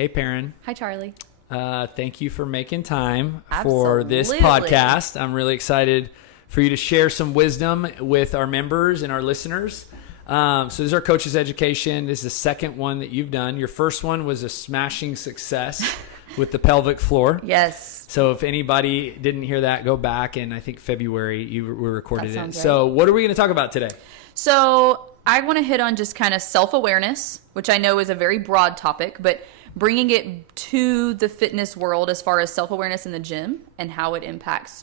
Hey, Perren. Hi, Charlie. Thank you for making time for Absolutely. this podcast. I'm really excited for you to share some wisdom with our members and our listeners. So this is our coach's education. This is the second one that you've done. Your first one was a smashing success with the pelvic floor. Yes. So if anybody didn't hear that, go back. And I think February we recorded it. Right. So what are we going to talk about today? So I want to hit on just kind of self-awareness, which I know is a very broad topic, but bringing it to the fitness world as far as self-awareness in the gym and how it impacts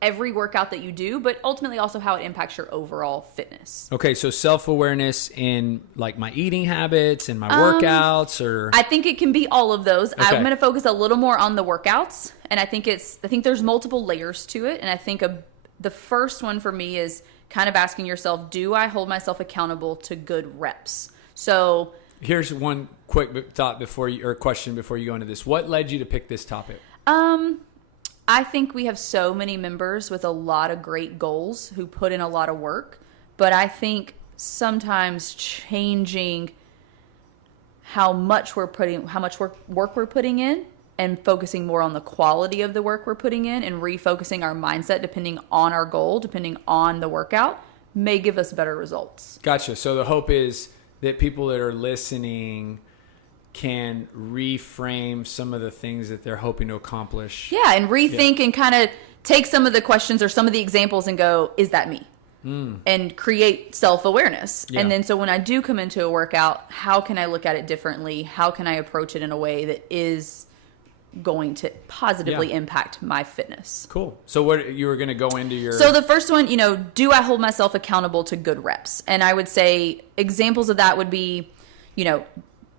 every workout that you do, but ultimately also how it impacts your overall fitness. Okay, so self-awareness in like my eating habits and my workouts, or I think it can be all of those. Okay. I'm going to focus a little more on the workouts, and I think there's multiple layers to it, and I think the first one for me is kind of asking yourself, do I hold myself accountable to good reps? So here's one quick thought question before you go into this. What led you to pick this topic? I think we have so many members with a lot of great goals who put in a lot of work, but I think sometimes changing how much work we're putting in and focusing more on the quality of the work we're putting in and refocusing our mindset depending on our goal, depending on the workout, may give us better results. Gotcha. So the hope is that people that are listening can reframe some of the things that they're hoping to accomplish. Yeah, and rethink and kind of take some of the questions or some of the examples and go, is that me? And create self-awareness. Yeah. And then so when I do come into a workout, how can I look at it differently? How can I approach it in a way that is going to positively impact my fitness? Cool. So what you were going to go into your... So the first one, do I hold myself accountable to good reps? And I would say examples of that would be,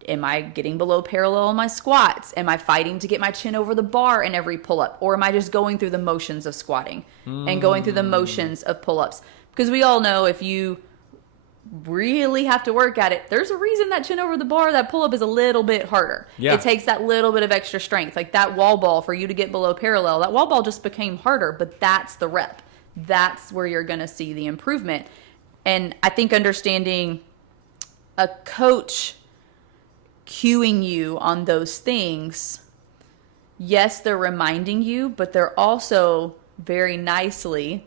am I getting below parallel in my squats? Am I fighting to get my chin over the bar in every pull-up? Or am I just going through the motions of squatting and going through the motions of pull-ups? Because we all know if you really have to work at it, there's a reason that chin over the bar, that pull-up is a little bit harder. Yeah. It takes that little bit of extra strength. Like that wall ball, for you to get below parallel, that wall ball just became harder, but that's the rep. That's where you're going to see the improvement. And I think understanding a coach cueing you on those things, yes, they're reminding you, but they're also very nicely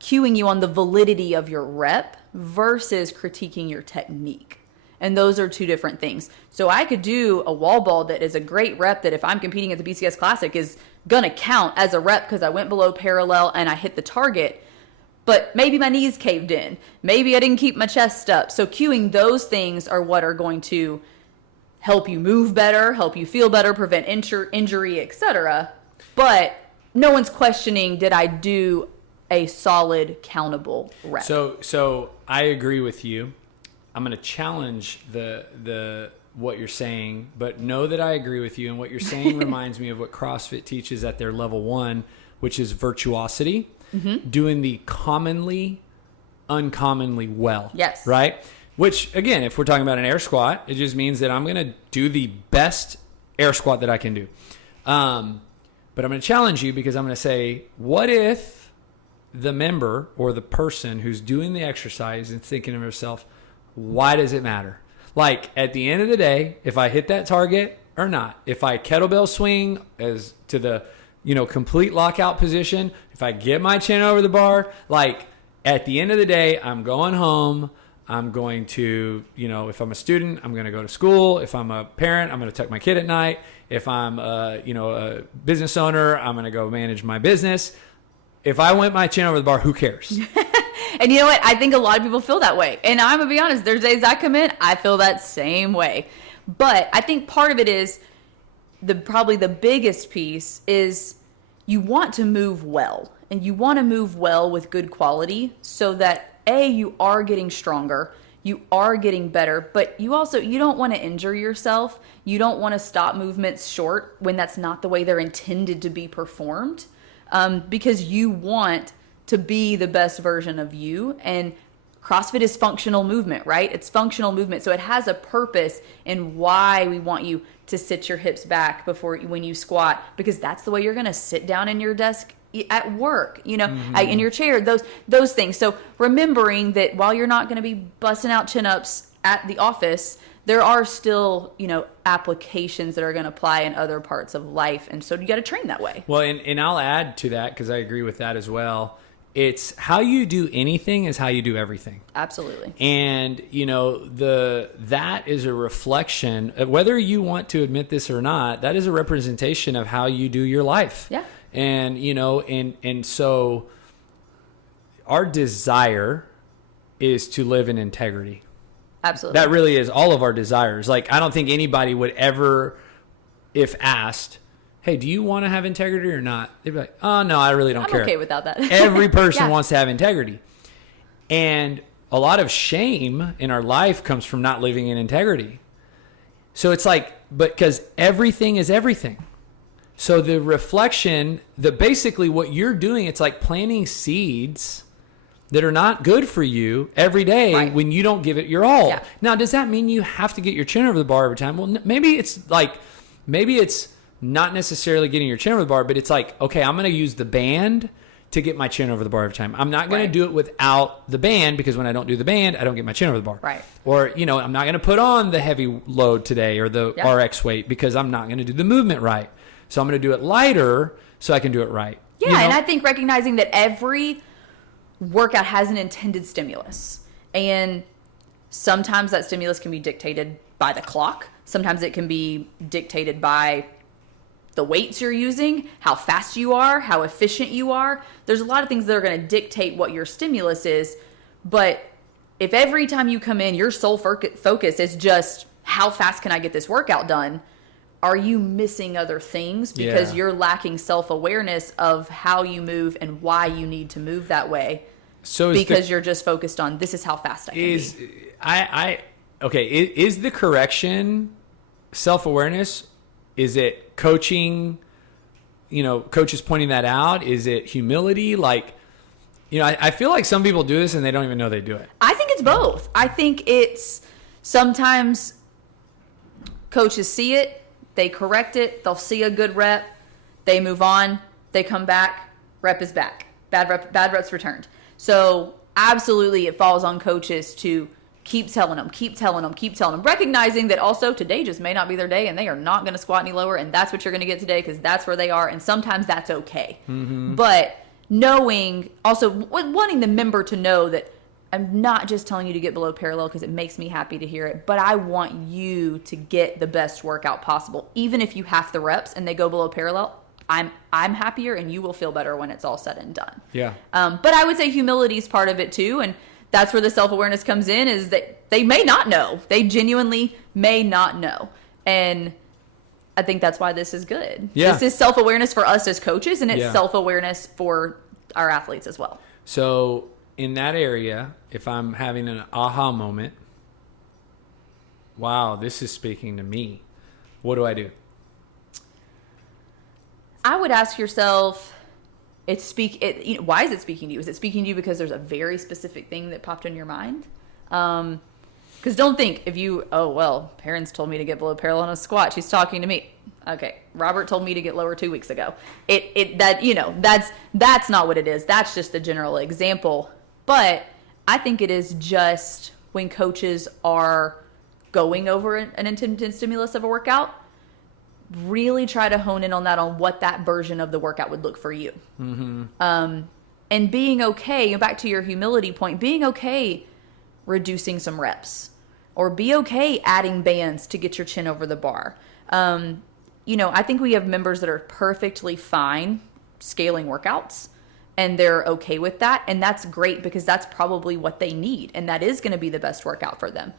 cueing you on the validity of your rep versus critiquing your technique. And those are two different things. So I could do a wall ball that is a great rep that if I'm competing at the BCS Classic is going to count as a rep because I went below parallel and I hit the target. But maybe my knees caved in. Maybe I didn't keep my chest up. So cueing those things are what are going to help you move better, help you feel better, prevent injury, etc. But no one's questioning, did I do a solid, countable rep? So I agree with you. I'm going to challenge the what you're saying, but know that I agree with you. And what you're saying reminds me of what CrossFit teaches at their level 1, which is virtuosity, doing the commonly, uncommonly well. Yes. Right? Which, again, if we're talking about an air squat, it just means that I'm going to do the best air squat that I can do. But I'm going to challenge you because I'm going to say, what if the member or the person who's doing the exercise and thinking to herself, why does it matter? Like, at the end of the day, if I hit that target or not, if I kettlebell swing as to the, complete lockout position, if I get my chin over the bar, like, at the end of the day, I'm going home. I'm going to, if I'm a student, I'm going to go to school. If I'm a parent, I'm going to tuck my kid at night. If I'm, a business owner, I'm going to go manage my business. If I went my chin over the bar, who cares? And you know what? I think a lot of people feel that way. And I'm going to be honest, there's days I come in, I feel that same way. But I think part of it is, probably the biggest piece is you want to move well. And you want to move well with good quality so that you are getting stronger, you are getting better, but you don't want to injure yourself. You don't want to stop movements short when that's not the way they're intended to be performed, because you want to be the best version of you. And CrossFit is functional movement, right? It's functional movement. So it has a purpose in why we want you to sit your hips back when you squat, because that's the way you're going to sit down in your desk at work, in your chair, those things. So remembering that while you're not going to be busting out chin-ups at the office, there are still, applications that are going to apply in other parts of life. And so you got to train that way. Well, and I'll add to that, because I agree with that as well. It's how you do anything is how you do everything. Absolutely. And, that is a reflection of, whether you want to admit this or not, that is a representation of how you do your life. Yeah. And, and so our desire is to live in integrity. Absolutely. That really is all of our desires. Like, I don't think anybody would ever, if asked, hey, do you want to have integrity or not? They'd be like, oh, no, I really don't care. I'm okay without that. Every person Yeah. wants to have integrity. And a lot of shame in our life comes from not living in integrity. So it's like, but because everything is everything. So the reflection, basically what you're doing, it's like planting seeds that are not good for you every day Right. when you don't give it your all. Yeah. Now, does that mean you have to get your chin over the bar every time? Well, maybe it's not necessarily getting your chin over the bar, but it's like, okay, I'm going to use the band to get my chin over the bar every time. I'm not going Right. to do it without the band, because when I don't do the band, I don't get my chin over the bar. Right. Or, I'm not going to put on the heavy load today or the Yeah. RX weight, because I'm not going to do the movement right. So I'm going to do it lighter so I can do it right. Yeah, and I think recognizing that every workout has an intended stimulus. And sometimes that stimulus can be dictated by the clock. Sometimes it can be dictated by the weights you're using, how fast you are, how efficient you are. There's a lot of things that are going to dictate what your stimulus is. But if every time you come in, your sole focus is just how fast can I get this workout done, are you missing other things because Yeah. you're lacking self-awareness of how you move and why you need to move that way? So Because you're just focused on, this is how fast I can be. Is the correction self-awareness? Is it coaching, coaches pointing that out? Is it humility? Like, I feel like some people do this and they don't even know they do it. I think it's both. I think it's sometimes coaches see it, they correct it, they'll see a good rep, they move on, they come back, rep is back. Bad reps returned. So absolutely it falls on coaches to keep telling them, recognizing that also today just may not be their day and they are not going to squat any lower, and that's what you're going to get today because that's where they are, and sometimes that's okay. Mm-hmm. But knowing, also wanting the member to know that I'm not just telling you to get below parallel because it makes me happy to hear it, but I want you to get the best workout possible. Even if you half the reps and they go below parallel, I'm happier and you will feel better when it's all said and done. Yeah. But I would say humility is part of it too, and that's where the self-awareness comes in, is that they may not know. They genuinely may not know. And I think that's why this is good. Yeah. This is self-awareness for us as coaches, and it's Yeah. self-awareness for our athletes as well. So in that area, if I'm having an aha moment, wow, this is speaking to me, what do I do? I would ask yourself, why is it speaking to you? Is it speaking to you because there's a very specific thing that popped in your mind? Because don't think Perren's told me to get below parallel on a squat, she's talking to me. Okay, Robert told me to get lower 2 weeks ago. That's not what it is. That's just a general example. But I think it is just when coaches are going over an intended stimulus of a workout, really try to hone in on that, on what that version of the workout would look for you. Mm-hmm. And being okay, back to your humility point, being okay reducing some reps, or be okay adding bands to get your chin over the bar. I think we have members that are perfectly fine scaling workouts, and they're okay with that. And that's great, because that's probably what they need. And that is going to be the best workout for them.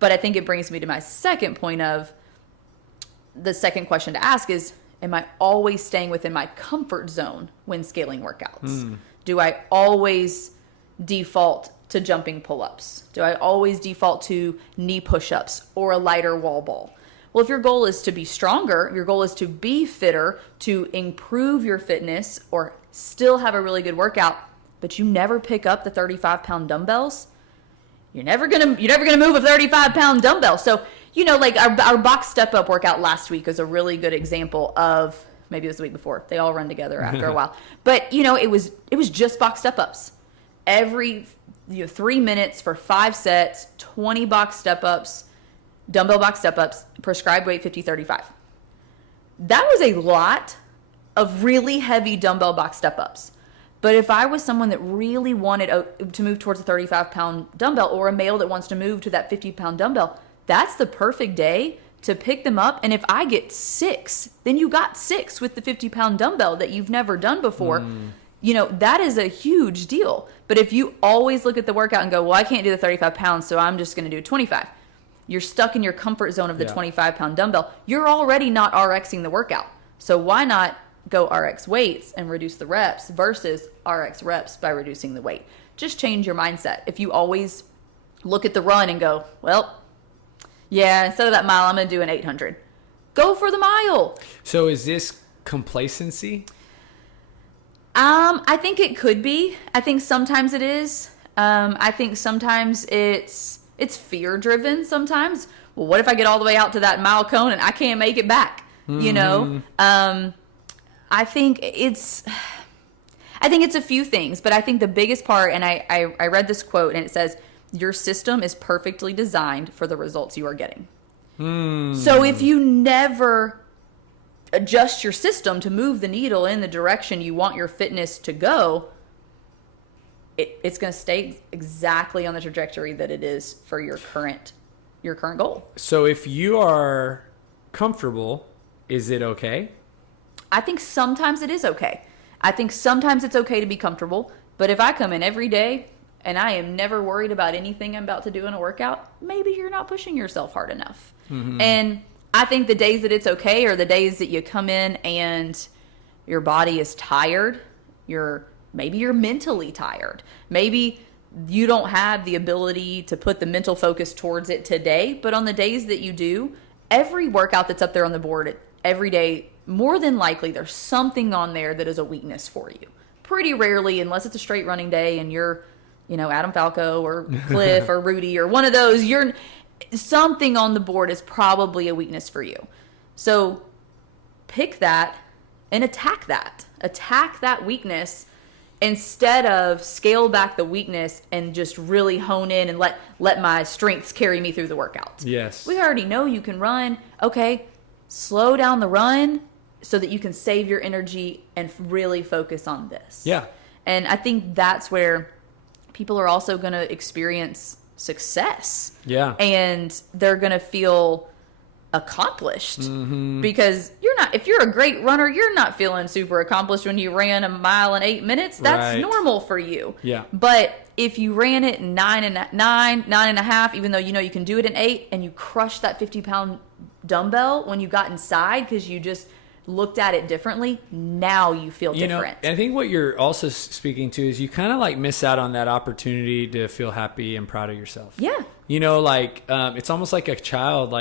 But I think it brings me to my second point of, the second question to ask is, am I always staying within my comfort zone when scaling workouts? Do I always default to jumping pull-ups? Do I always default to knee push-ups or a lighter wall ball? Well, if your goal is to be stronger, your goal is to be fitter, to improve your fitness, or still have a really good workout, but you never pick up the 35-pound dumbbells, you're never gonna move a 35-pound dumbbell. So, like our box step-up workout last week was a really good example of, maybe it was the week before. They all run together after a while. But, it was just box step-ups. Every 3 minutes for 5 sets, 20 box step-ups. dumbbell box step-ups, prescribed weight 50-35. That was a lot of really heavy dumbbell box step-ups. But if I was someone that really wanted to move towards a 35-pound dumbbell, or a male that wants to move to that 50-pound dumbbell, that's the perfect day to pick them up. And if I get 6, then you got 6 with the 50-pound dumbbell that you've never done before. You know, that is a huge deal. But if you always look at the workout and go, well, I can't do the 35 pounds, so I'm just going to do 25. You're stuck in your comfort zone of the 25-pound dumbbell. You're already not RXing the workout. So why not go RX weights and reduce the reps versus RX reps by reducing the weight? Just change your mindset. If you always look at the run and go, well, yeah, instead of that mile, I'm going to do an 800. Go for the mile. So is this complacency? I think it could be. I think sometimes it is. I think sometimes it's fear driven sometimes. Well, what if I get all the way out to that mile cone and I can't make it back? You know? I think it's a few things, but I think the biggest part, and I read this quote and it says, your system is perfectly designed for the results you are getting. So if you never adjust your system to move the needle in the direction you want your fitness to go, it's going to stay exactly on the trajectory that it is for your current goal. So if you are comfortable, is it okay? I think sometimes it is okay. I think sometimes it's okay to be comfortable, but if I come in every day and I am never worried about anything I'm about to do in a workout, maybe you're not pushing yourself hard enough. And I think the days that it's okay are the days that you come in and your body is tired. Maybe you're mentally tired. Maybe you don't have the ability to put the mental focus towards it today, but on the days that you do, every workout that's up there on the board every day, more than likely there's something on there that is a weakness for you. Pretty rarely, unless it's a straight running day and you're, Adam Falco or Cliff or Rudy or one of those, something on the board is probably a weakness for you. So pick that and attack that. Attack that weakness instead of scale back the weakness and just really hone in and let my strengths carry me through the workout. Yes. We already know you can run. Okay, slow down the run so that you can save your energy and really focus on this. Yeah. And I think that's where people are also going to experience success. Yeah. And they're going to feel accomplished because if you're a great runner, you're not feeling super accomplished when you ran a mile in 8 minutes. That's normal for you. Yeah. But if you ran it in 9.5, even though you can do it in 8, and you crushed that 50-pound dumbbell when you got inside because you just looked at it differently, now you feel different. And I think what you're also speaking to is you kind of miss out on that opportunity to feel happy and proud of yourself. Yeah. It's almost like a child,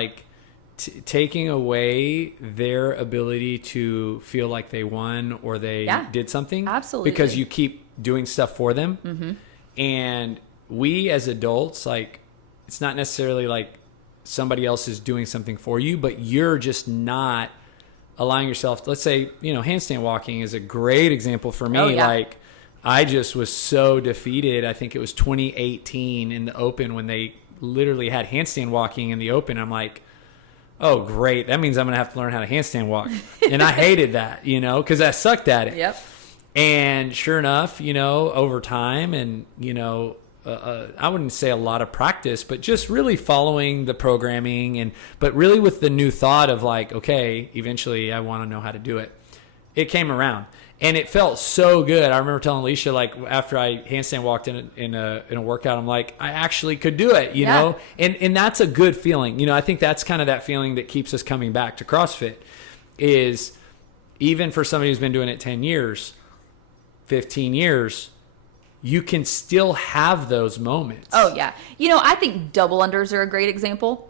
taking away their ability to feel like they won or they did something. Absolutely. Because you keep doing stuff for them. And we as adults, it's not necessarily somebody else is doing something for you, but you're just not allowing yourself, let's say, handstand walking is a great example for me. Oh, yeah. I just was so defeated. I think it was 2018 in the Open when they literally had handstand walking in the Open. I'm like, oh, great. That means I'm going to have to learn how to handstand walk. And I hated that, because I sucked at it. Yep. And sure enough, over time and, I wouldn't say a lot of practice, but just really following the programming but really with the new thought of okay, eventually I want to know how to do it. It came around and it felt so good. I remember telling Alicia, after I handstand walked in a workout, I'm like, I actually could do it, you know? And that's a good feeling. I think that's kind of that feeling that keeps us coming back to CrossFit is even for somebody who's been doing it 10 years, 15 years, you can still have those moments. Oh, yeah. I think double unders are a great example.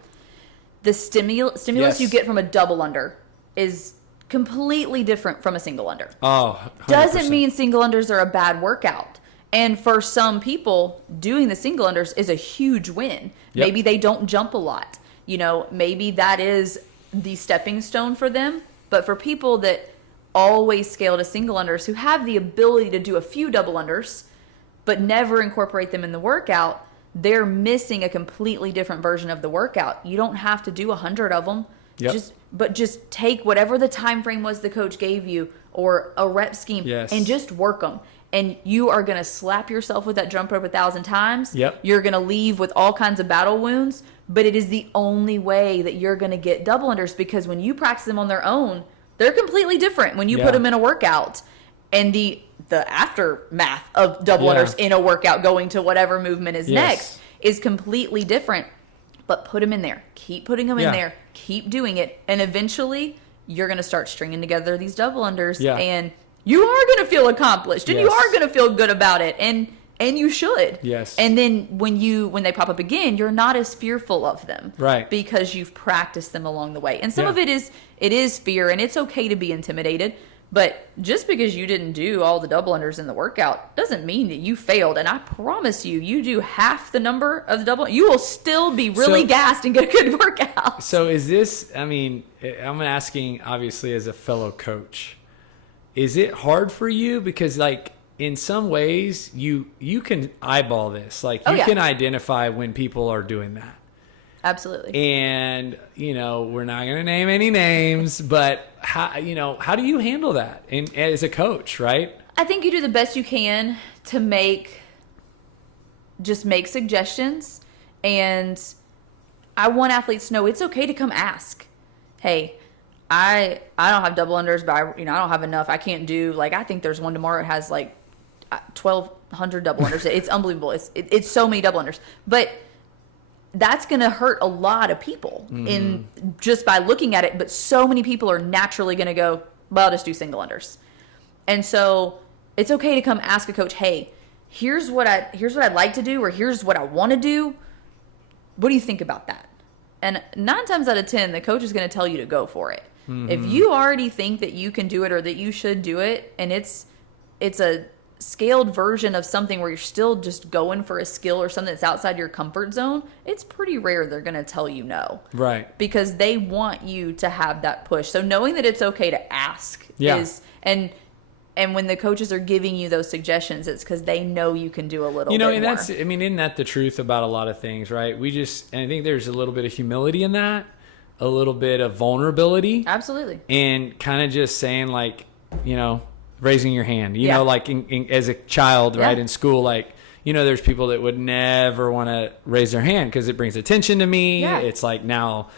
The stimulus you get from a double under is completely different from a single under. Oh, 100%. Doesn't mean single unders are a bad workout. And for some people, doing the single unders is a huge win. Yep. Maybe they don't jump a lot. Maybe that is the stepping stone for them. But for people that always scale to single unders, who have the ability to do a few double unders, but never incorporate them in the workout, they're missing a completely different version of the workout. You don't have to do 100 of them. Yep. Just take whatever the time frame was the coach gave you or a rep scheme and just work them. And you are going to slap yourself with that jump rope 1,000 times. Yep. You're going to leave with all kinds of battle wounds, but it is the only way that you're going to get double unders, because when you practice them on their own, they're completely different when you put them in a workout. And the aftermath of double unders in a workout going to whatever movement is next is completely different. But put them in there. Keep putting them in there. Keep doing it. And eventually, you're going to start stringing together these double unders. Yeah. And you are going to feel accomplished. And you are going to feel good about it. And you should. Yes. And then when they pop up again, you're not as fearful of them. Right. Because you've practiced them along the way. And some of it is fear. And it's okay to be intimidated. But just because you didn't do all the double unders in the workout doesn't mean that you failed. And I promise you do half the number of the double, you will still be really gassed and get a good workout. So is this, I mean, I'm asking obviously as a fellow coach, is it hard for you? Because like in some ways you can eyeball this. Like you can identify when people are doing that. Absolutely. And, we're not going to name any names, but how do you handle that as a coach, right? I think you do the best you can to make suggestions. And I want athletes to know it's okay to come ask. Hey, I don't have double unders, but I don't have enough. I can't do, I think there's one tomorrow that has 1,200 double unders. It's unbelievable. It's so many double unders. But that's going to hurt a lot of people in just by looking at it. But so many people are naturally going to go, well, I'll just do single unders. And so it's okay to come ask a coach, hey, here's what I'd like to do, or here's what I want to do. What do you think about that? And 9 times out of 10, the coach is going to tell you to go for it. If you already think that you can do it or that you should do it, and it's a scaled version of something where you're still just going for a skill or something that's outside your comfort zone, it's pretty rare they're going to tell you no. Right. Because they want you to have that push. So knowing that it's okay to ask is, and when the coaches are giving you those suggestions, it's because they know you can do a little bit and more. isn't that the truth about a lot of things, right? And I think there's a little bit of humility in that, a little bit of vulnerability. Absolutely. And kind of just saying raising your hand, like as a child, right, in school, there's people that would never want to raise their hand because it brings attention to me. Yeah. It's like now,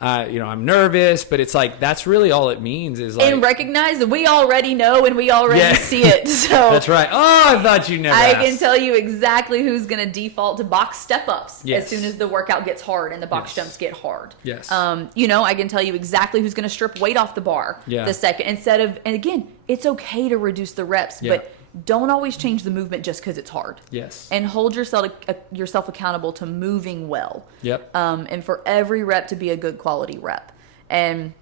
I'm nervous, but it's like that's really all it means is and recognize that we already know and we already see it. So that's right. Oh, I thought you never asked. can tell you exactly who's going to default to box step-ups as soon as the workout gets hard and the box jumps get hard. Yes. I can tell you exactly who's going to strip weight off the bar the second instead of, and again, it's okay to reduce the reps, but don't always change the movement just because it's hard. Yes. And hold yourself accountable to moving well. Yep. And for every rep to be a good quality rep. And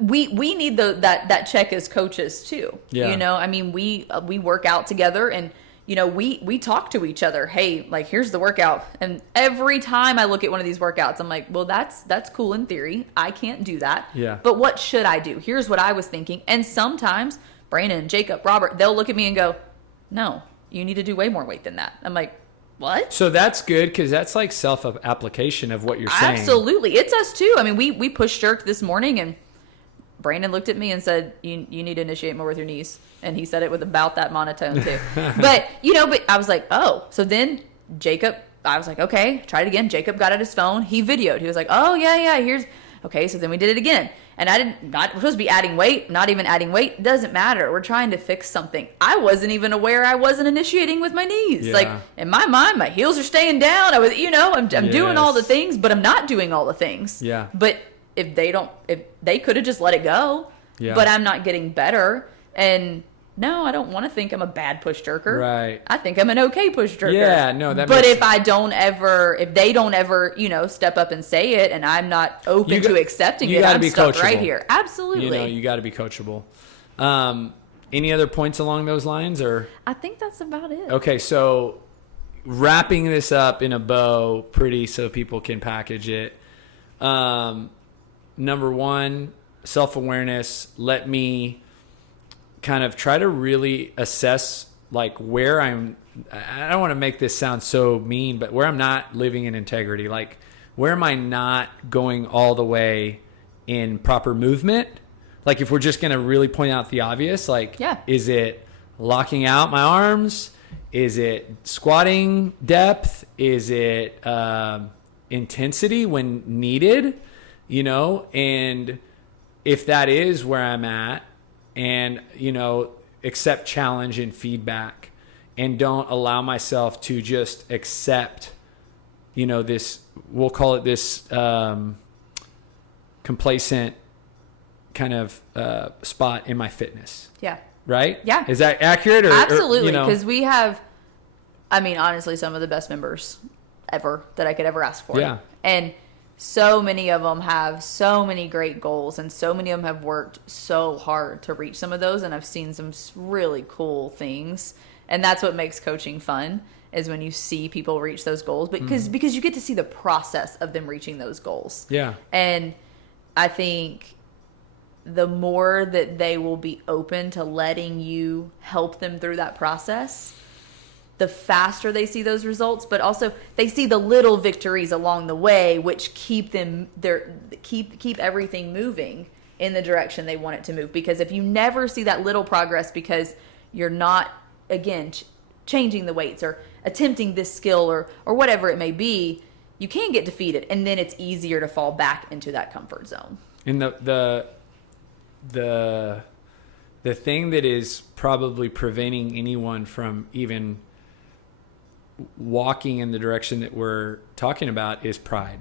we need that check as coaches too. Yeah. We work out together and we talk to each other. Hey, here's the workout. And every time I look at one of these workouts, I'm like, well, that's cool in theory. I can't do that. Yeah. But what should I do? Here's what I was thinking. And sometimes Brandon, Jacob, Robert, they'll look at me and go, no, you need to do way more weight than that. I'm like, what? So that's good because that's like self-application of what you're saying. Absolutely. It's us too. We push jerked this morning and Brandon looked at me and said, you need to initiate more with your knees. And he said it with about that monotone too. but I was like, oh. So then Jacob, I was like, okay, try it again. Jacob got at his phone. He videoed. He was like, oh, yeah, okay. So then we did it again. And we're supposed to be adding weight, not even adding weight. Doesn't matter. We're trying to fix something. I wasn't even aware I wasn't initiating with my knees. Yeah. In my mind, my heels are staying down. I was, I'm doing all the things, but I'm not doing all the things. Yeah. But if they could have just let it go, but I'm not getting better. And no, I don't want to think I'm a bad push jerker. Right. I think I'm an okay push jerker. Yeah, no, that But makes if they don't ever, step up and say it, and I'm not open to accepting it, I'm stuck coachable. right here. Absolutely. You got to be coachable. Any other points along those lines, or? I think that's about it. Okay, so wrapping this up in a bow, so people can package it. Number one, self-awareness. Let me kind of try to really assess like where I don't want to make this sound so mean, but where I'm not living in integrity, like where am I not going all the way in proper movement? Like if we're just going to really point out the obvious, like, is it locking out my arms? Is it squatting depth? Is it intensity when needed? You know, and if that is where I'm at, and, you know, accept challenge and feedback and don't allow myself to just accept, you know, this, we'll call it this complacent kind of spot in my fitness. Yeah. Right? Yeah. Is that accurate? Absolutely. Or, you know? Because we have, I mean, honestly, some of the best members ever that I could ever ask for. Yeah. And so many of them have so many great goals, and so many of them have worked so hard to reach some of those. And I've seen some really cool things. And that's what makes coaching fun, is when you see people reach those goals, because you get to see the process of them reaching those goals. Yeah. And I think the more that they will be open to letting you help them through that process, the faster they see those results, but also they see the little victories along the way, which keep them keep everything moving in the direction they want it to move. Because if you never see that little progress, because you're not, again, changing the weights or attempting this skill or whatever it may be, you can get defeated, and then it's easier to fall back into that comfort zone. And the thing that is probably preventing anyone from even walking in the direction that we're talking about is pride.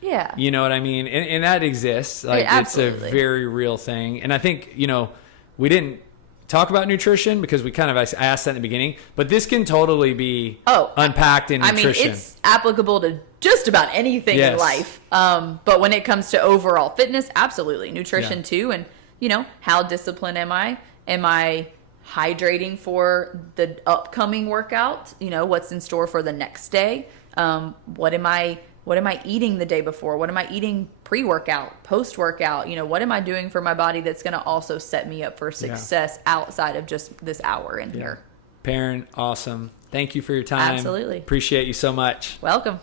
Yeah. You know what I mean? And that exists. Like, it's a very real thing. And I think, you know, we didn't talk about nutrition because I asked that in the beginning, but this can totally be unpacked in nutrition. I mean, it's applicable to just about anything in life. But when it comes to overall fitness, absolutely. Nutrition too. And, you know, how disciplined am I? Am I hydrating for the upcoming workout? You know, what's in store for the next day? What am I eating the day before? What am I eating pre-workout, post-workout? You know, what am I doing for my body that's going to also set me up for success outside of just this hour in here? Perren, awesome. Thank you for your time. Absolutely. Appreciate you so much. Welcome.